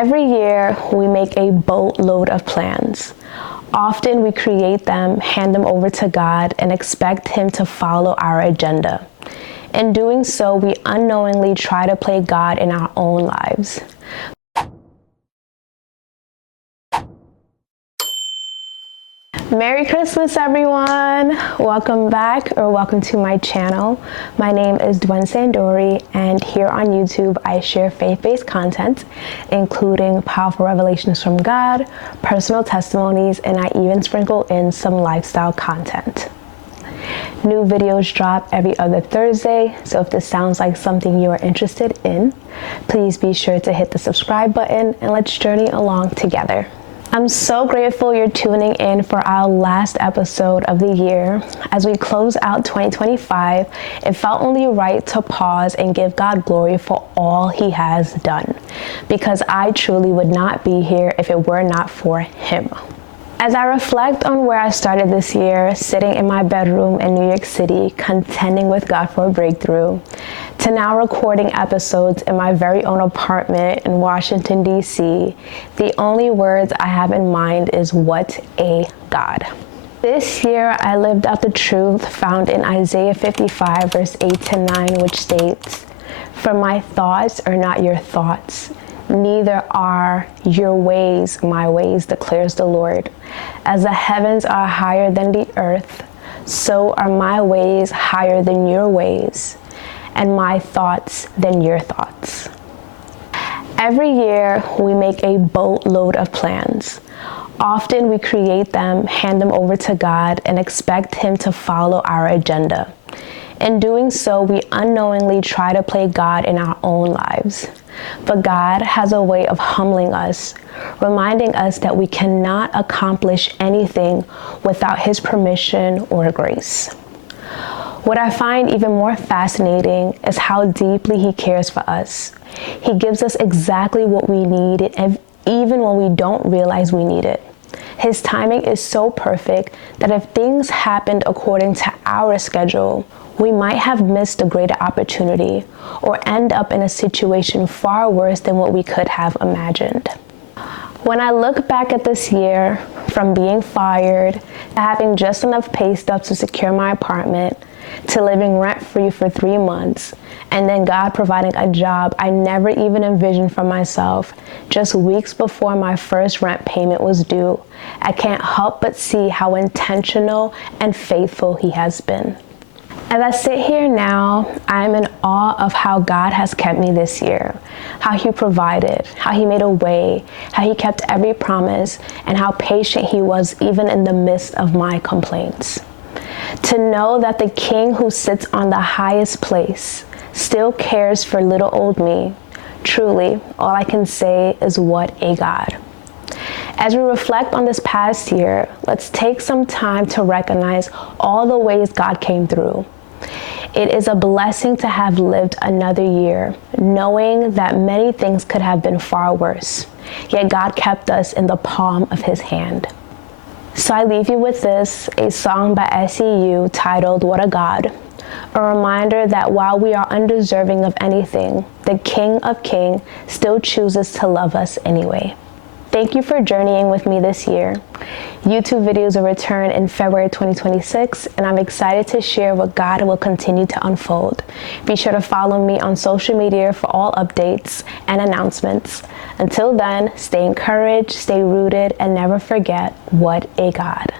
Every year, we make a boatload of plans. Often we create them, hand them over to God, and expect Him to follow our agenda. In doing so, we unknowingly try to play God in our own lives. Merry Christmas, everyone! Welcome back, or welcome to my channel. My name is Dwen Sandori, and here on YouTube, I share faith-based content, including powerful revelations from God, personal testimonies, and I even sprinkle in some lifestyle content. New videos drop every other Thursday, so if this sounds like something you are interested in, please be sure to hit the subscribe button and let's journey along together. I'm so grateful you're tuning in for our last episode of the year. As we close out 2025, it felt only right to pause and give God glory for all He has done, because I truly would not be here if it were not for Him. As I reflect on where I started this year, sitting in my bedroom in New York City, contending with God for a breakthrough, to now recording episodes in my very own apartment in Washington, D.C., the only words I have in mind is, what a God. This year, I lived out the truth found in Isaiah 55, verse 8 to 9, which states, "For my thoughts are not your thoughts, neither are your ways my ways, declares the Lord. As the heavens are higher than the earth, so are my ways higher than your ways, and my thoughts than your thoughts." Every year, we make a boatload of plans. Often we create them, hand them over to God, and expect Him to follow our agenda. In doing so, we unknowingly try to play God in our own lives. But God has a way of humbling us, reminding us that we cannot accomplish anything without His permission or grace. What I find even more fascinating is how deeply He cares for us. He gives us exactly what we need, even when we don't realize we need it. His timing is so perfect that if things happened according to our schedule, we might have missed a greater opportunity or end up in a situation far worse than what we could have imagined. When I look back at this year, from being fired, to having just enough pay stubs to secure my apartment, to living rent-free for 3 months, and then God providing a job I never even envisioned for myself, just weeks before my first rent payment was due, I can't help but see how intentional and faithful He has been. As I sit here now, I'm in awe of how God has kept me this year, how He provided, how He made a way, how He kept every promise, and how patient He was even in the midst of my complaints. To know that the King who sits on the highest place still cares for little old me, truly, all I can say is, what a God. As we reflect on this past year, let's take some time to recognize all the ways God came through. It is a blessing to have lived another year, knowing that many things could have been far worse, yet God kept us in the palm of His hand. So I leave you with this, a song by SEU titled, "What a God," a reminder that while we are undeserving of anything, the King of Kings still chooses to love us anyway. Thank you for journeying with me this year. YouTube videos will return in February 2026, and I'm excited to share what God will continue to unfold. Be sure to follow me on social media for all updates and announcements. Until then, stay encouraged, stay rooted, and never forget, what a God.